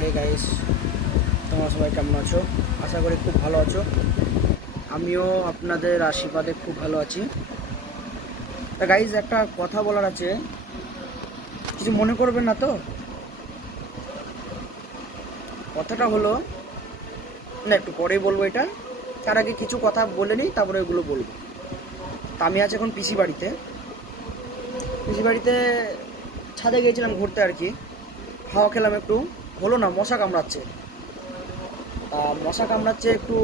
Hey guys, তোমরা সবাই কেমন আছো? আশা করি খুব ভালো আছো। আমিও আপনাদের আশীর্বাদে খুব ভালো আছি। তা গাইস, একটা কথা বলার আছে, কিছু মনে করবেন না তো? কথাটা হলো, না একটু পরেই বলবো এটা, তার আগে কিছু কথা বলে নিই, তারপরে এগুলো বলবো। তা আমি আছি এখন পিসি বাড়িতে। পিসি বাড়িতে ছাদে গিয়েছিলাম ঘুরতে আর কি, হাওয়া খেলাম একটু। হলো না, মশা কামড়াচ্ছে। তা মশা কামড়াচ্ছে একটু,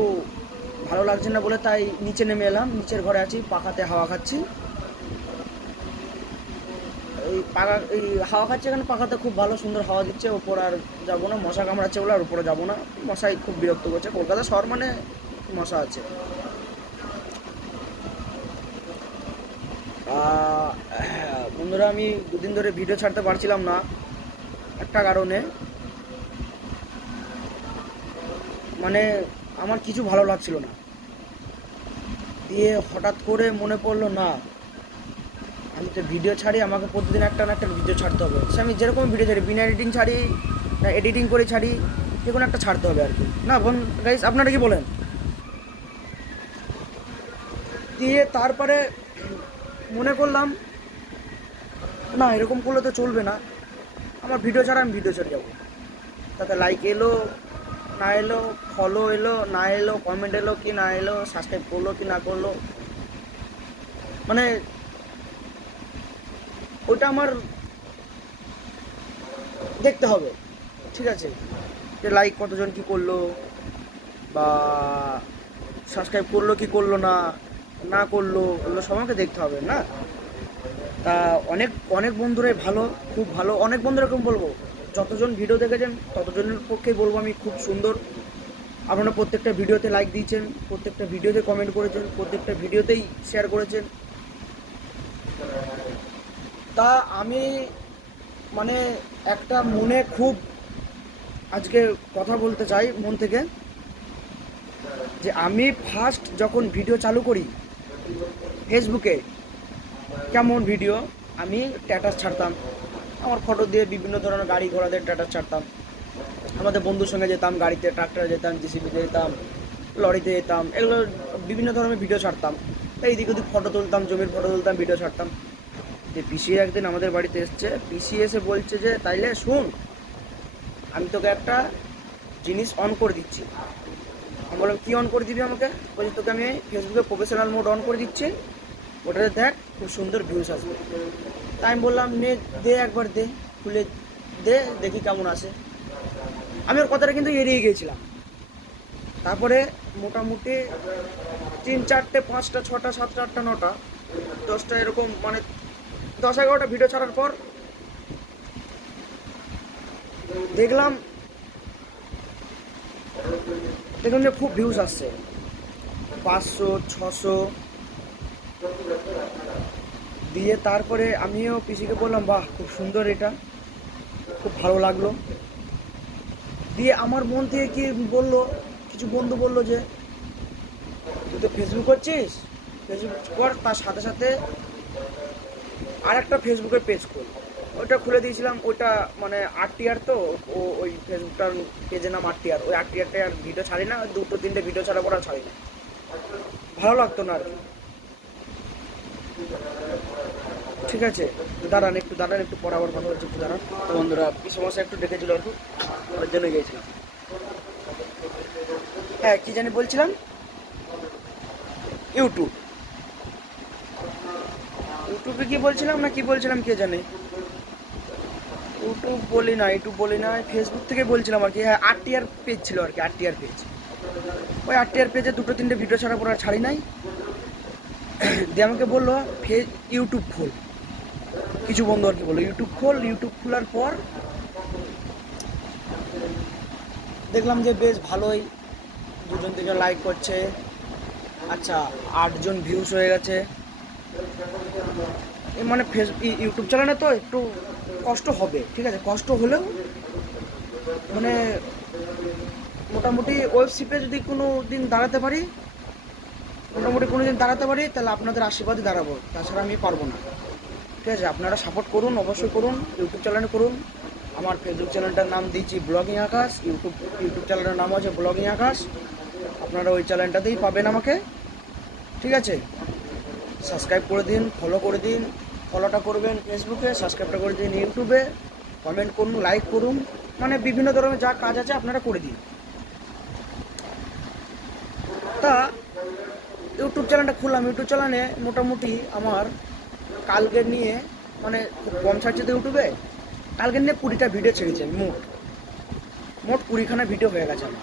ভালো লাগছে না বলে তাই নিচে নেমে এলাম। নিচের ঘরে আছি, পাখাতে হাওয়া খাচ্ছি। এই হাওয়া খাচ্ছে এখানে, পাখাতে খুব ভালো সুন্দর হাওয়া দিচ্ছে। ওপর আর যাবো না, মশা কামড়াচ্ছে বলে আর উপরে যাবো না। মশাই খুব বিরক্ত করছে, কলকাতা শহর মানে মশা আছে। বন্ধুরা, আমি দুদিন ধরে ভিডিও ছাড়তে পারছিলাম না একটা কারণে, মানে আমার কিছু ভালো লাগছিল না। দিয়ে হঠাৎ করে মনে পড়লো, না আমি তো ভিডিও ছাড়ি, আমাকে প্রতিদিন একটা না একটা ভিডিও ছাড়তে হবে। সে আমি যেরকম ভিডিও ছাড়ি, বিনা এডিটিং ছাড়ি না এডিটিং করে ছাড়ি, যে কোনো একটা ছাড়তে হবে আর কি। না বোন গাইস, আপনারা কি বলেন? দিয়ে তারপরে মনে করলাম, না এরকম করলে তো চলবে না। আমার ভিডিও ছাড়া আমি ভিডিও ছেড়ে যাবো, তাতে লাইক এলো না এলো, ফলো এলো না এলো, কমেন্ট এলো কি না এলো, সাবস্ক্রাইব করলো কি না করলো, মানে ওটা আমার দেখতে হবে। ঠিক আছে, যে লাইক কতজন কি করলো, বা সাবস্ক্রাইব করলো কি করলো না, না করলো, ওগুলো সব আমাকে দেখতে হবে না? তা অনেক অনেক বন্ধুরাই ভালো, খুব ভালো। অনেক বন্ধুরা এরকম বলবো, যতজন ভিডিও দেখেছেন ততজনের পক্ষেই বলবো আমি খুব সুন্দর। আপনারা প্রত্যেকটা ভিডিওতে লাইক দিয়েছেন, প্রত্যেকটা ভিডিওতে কমেন্ট করেছেন, প্রত্যেকটা ভিডিওতেই শেয়ার করেছেন। তা আমি মানে একটা মনে খুব আজকে কথা বলতে চাই মন থেকে, যে আমি ফার্স্ট যখন ভিডিও চালু করি ফেসবুকে, কেমন ভিডিও, আমি স্ট্যাটাস ছাড়তাম, আমার ফটো দিয়ে বিভিন্ন ধরনের গাড়ি ঘোড়াদের স্ট্যাটাস ছাড়তাম। আমাদের বন্ধুর সঙ্গে যেতাম, গাড়িতে ট্রাক্টরে যেতাম, জিসিবিতে যেতাম, লরিতে যেতাম, এগুলো বিভিন্ন ধরনের ভিডিও ছাড়তাম। এইদিক ওদিক ফটো তুলতাম, জমির ফটো তুলতাম, ভিডিও ছাড়তাম। যে পিসি একদিন আমাদের বাড়িতে এসছে, পিসি এসে বলছে যে তাইলে শুন, আমি তোকে একটা জিনিস অন করে দিচ্ছি। আমি বললাম কী অন করে দিবি আমাকে? বলছি তোকে আমি ফেসবুকে প্রফেশনাল মোড অন করে দিচ্ছি, ওটাতে দেখ খুব সুন্দর ভিউস আসবে। তাই আমি বললাম নে, দে একবার দে, খুলে দে দেখি কেমন আসে। আমি ওর কথাটা কিন্তু এড়িয়ে গিয়েছিলাম। তারপরে মোটামুটি 3, 4, 5, 6, 7, 8, 9, 10টা এরকম, মানে 10-11টা ভিডিও ছাড়ার পর দেখলাম দেখলাম যে খুব ভিউজ আসছে, 500, 600। দিয়ে তারপরে আমিও পিসিকে বললাম, বাহ খুব সুন্দর, এটা খুব ভালো লাগলো। দিয়ে আমার মন থেকে কি বললো, কিছু বন্ধু বললো যে তুই তো ফেসবুক করছিস, ফেসবুক কর, তার সাথে সাথে আর একটা ফেসবুকের পেজ খোল। ওইটা খুলে দিয়েছিলাম, ওইটা মানে আরটিআর তো, ও ওই ফেসবুকটার পেজের নাম আরটিআর। ওই আরটিআরটাই আর ভিডিও ছাড়ি না, 2-3টে ভিডিও ছাড়া পর আর ছাড়ি না, ভালো লাগতো না আর কি। ঠিক আছে, দাঁড়ান একটু পরে আবার কথা হচ্ছে, একটু দাঁড়ান। তো বন্ধুরা, কি সমস্যা একটু ডেকেছিল আর কি, ওর জন্য গিয়েছিলাম। হ্যাঁ, কি জানি বলছিলাম, ইউটিউব। ইউটিউবে কি বলছিলাম না কি বলছিলাম কে জানে। ইউটিউব বলি না, ফেসবুক থেকে বলছিলাম আর কি। হ্যাঁ, আরটিআর পেজ ছিল আর কি, আরটিআর পেজ। ওই আরটিআর পেজে 2-3টে ভিডিও ছাড়া পর আর ছাড়ি নাই। দিয়ে আমাকে বললো ইউটিউব খোল, কিছু বন্ধু আর কি বললো ইউটিউব খোল। ইউটিউব খোলার পর দেখলাম যে বেশ ভালোই, 2-3জন লাইক করছে। আচ্ছা, 8জন ভিউস হয়ে গেছে। মানে ইউটিউব চ্যানেলে তো একটু কষ্ট হবে, ঠিক আছে, কষ্ট হলেও মানে মোটামুটি ওয়েবশিপে যদি কোনো দিন দাঁড়াতে পারি, তাহলে আপনাদের আশীর্বাদে দাঁড়াবো, তাছাড়া আমি পারবো না। ঠিক আছে, আপনারা সাপোর্ট করুন, অবশ্যই করুন, ইউটিউব চ্যানেলে করুন। আমার ফেসবুক চ্যানেলটার নাম দিয়েছি ব্লগিং আকাশ, ইউটিউব চ্যানেলটার নাম আছে ব্লগিং আকাশ। আপনারা ওই চ্যানেলটাতেই পাবেন আমাকে, ঠিক আছে? সাবস্ক্রাইব করে দিন, ফলো করে দিন। ফলোটা করবেন ফেসবুকে, সাবস্ক্রাইবটা করে দিন ইউটিউবে, কমেন্ট করুন, লাইক করুন, মানে বিভিন্ন ধরনের যা কাজ আছে আপনারা করে দিন। তা ইউটিউব চ্যানেলটা খুললাম, ইউটিউব চ্যানেলে মোটামুটি আমার কালকের নিয়ে, মানে খুব কম ছাড়ছে তো ইউটিউবে, কালকের নিয়ে 20টা ভিডিও ছেড়েছি আমি। মোট 20খানা ভিডিও হয়ে গেছে আমার।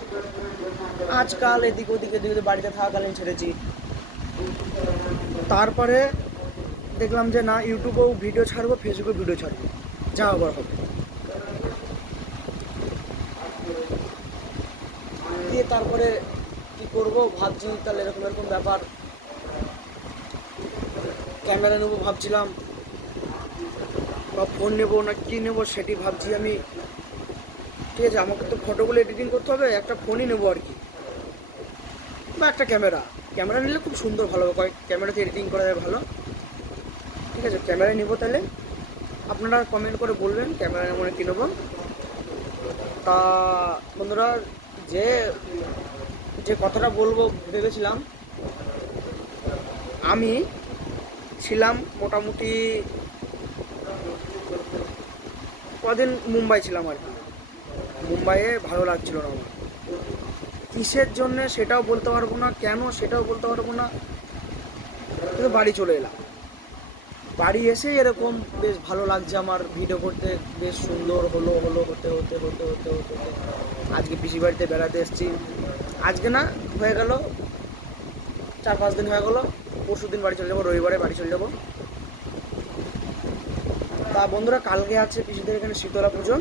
আজকাল এদিক ওদিক বাড়িতে থাকাকালীন ছেড়েছি। তারপরে দেখলাম যে না, ইউটিউবেও ভিডিও ছাড়বো, ফেসবুকেও ভিডিও ছাড়বো, যা আবার হবে। দিয়ে তারপরে কি করব ভাবছি, তাহলে এরকম এরকম ব্যাপার, ক্যামেরা নেবো ভাবছিলাম, বা ফোন নেবো না কী নেবো সেটি ভাবছি আমি। ঠিক আছে, আমাকে তো ফটোগুলো এডিটিং করতে হবে, একটা ফোনই নেবো আর কি, বা একটা ক্যামেরা নিলে খুব সুন্দর ভালো হবে, ক্যামেরাতে এডিটিং করা যায় ভালো। ঠিক আছে, ক্যামেরা নেবো। তাহলে আপনারা কমেন্ট করে বলবেন ক্যামেরা মনে কী নেবো। তা বন্ধুরা, যে যে কথাটা বলবো ভেবেছিলাম, আমি ছিলাম মোটামুটি কদিন মুম্বাই ছিলাম আর কি। মুম্বাইয়ে ভালো লাগছিল না আমার, কিসের জন্যে সেটাও বলতে পারবো না, কেন সেটাও বলতে পারবো না। কিন্তু বাড়ি চলে এলাম, বাড়ি এসেই এরকম বেশ ভালো লাগছে আমার, ভিডিও করতে বেশ সুন্দর হলো হতে হতে হতে হতে হতে হতে আজকে পিসি বাড়িতে বেড়াতে এসেছি। আজকে না, হয়ে গেল 4-5 দিন হয়ে গেলো। পরশু দিন বাড়ি চলে যাবো, রবিবারে বাড়ি চলে যাবো। তা বন্ধুরা, কালকে আছে পিসিদের এখানে শীতলা পুজো।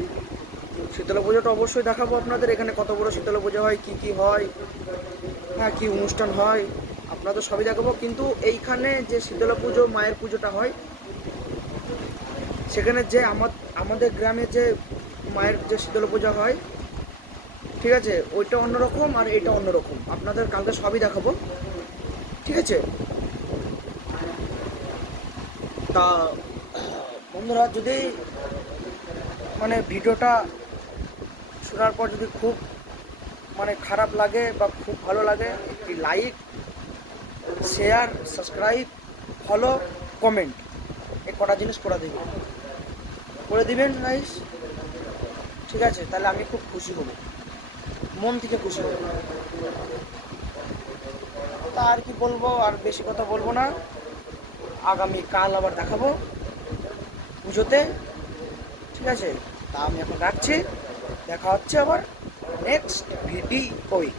শীতলা পুজোটা অবশ্যই দেখাবো আপনাদের, এখানে কত বড় শীতলা পুজো হয়, কি কি হয়, হ্যাঁ কী অনুষ্ঠান হয়, আপনাদের সবই দেখাবো। কিন্তু এইখানে যে শীতলা পুজো মায়ের পুজোটা হয়, সেখানে যে আমাদের গ্রামে যে মায়ের যে শীতলা পুজো হয়, ঠিক আছে, ওইটা অন্যরকম আর এটা অন্যরকম। আপনাদের কালকে সবই দেখাবো, ঠিক আছে? তা বন্ধুরা, যদি মানে ভিডিওটা শোনার পর যদি খুব মানে খারাপ লাগে বা খুব ভালো লাগে, একটি like, share, subscribe, follow, comment, এই কটা জিনিস করে দিবেন গাইস, ঠিক আছে? তাহলে আমি খুব খুশি হব, মন থেকে খুশি হব। তা আর কি বলবো, আর বেশি কথা বলবো না। আগামী কাল আবার দেখাবো পুজোতে, ঠিক আছে? তা আমি এখন রাখছি, দেখা হচ্ছে আবার নেক্সট ভিডিওয়।